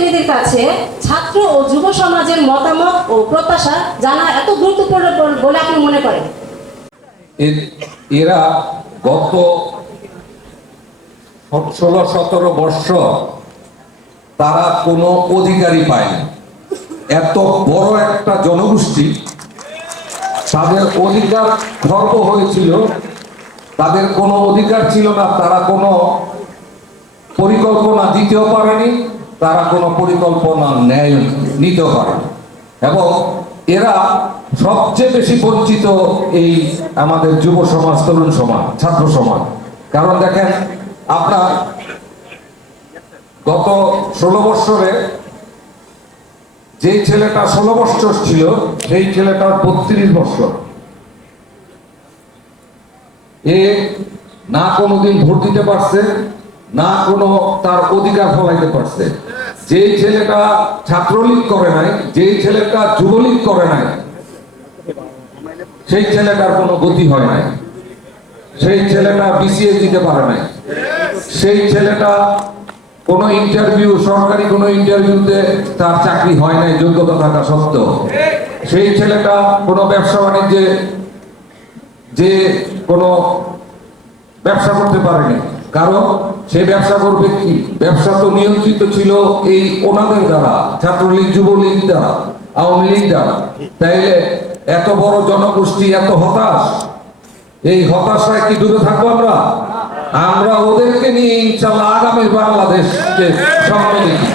প্রতিনিধির কাছে ছাত্র ও যুব সমাজের মতামত ও প্রত্যাশা জানা এত গুরুত্বপূর্ণ বলে আপনি মনে করেন? এরা গত 16-17 বছর তারা কোনো অধিকারই পায়নি। এত বড় একটা জনগোষ্ঠী, তাদের অধিকার খর্ব হয়েছিল, তাদের কোনো অধিকার ছিল না, তারা কোনো পরিকল্পনা দিতেও পারেনি, তারা কোনো পরিকল্পনা নিতেও পারেনি। এবং এরা সবচেয়ে বেশি বঞ্চিত এই আমাদের যুব সমাজ, তরুণ সমাজ, ছাত্র সমাজ। কারণ দেখেন, আপনার গত 16 বছরে যে ছেলেটা 16 বছর ছিল সেই ছেলেটার 32 বছর। এ না কোনোদিন ভোট দিতে পারছে, না কোনো তার অধিকার ফলাইতে পারছে। যেই ছেলেটা ছাত্রলীগ করে নাই, যেই ছেলেটা যুবলীগ করে নাই, সেই ছেলেটার কোনো গতি হয় নাই। সেই ছেলেটা বিসিএস দিতে পারে নাই। সেই ছেলেটা কোনো ইন্টারভিউ, সরকারি কোনো ইন্টারভিউতে তার চাকরি হয় নাই যোগ্যতা থাকা সত্ত্বেও। সেই ছেলেটা কোনো ব্যবসা বাণিজ্যে যে কোনো ব্যবসা করতে পারেনি। কারণ সে ব্যবসা করবে কি? ব্যবসা তো নিয়ন্ত্রিত ছিল এই ওনাদের দ্বারা, ছাত্রলীগ, যুবলীগ দ্বারা, আওয়ামী লীগ দ্বারা। তাইলে এত বড় জনগোষ্ঠী এত হতাশ, এই হতাশায় কি দূরে থাকবো আমরা? আমরা ওদেরকে নিয়ে ইনশাআল্লাহ আগামী বাংলাদেশকে স্বপ্ন দেখি।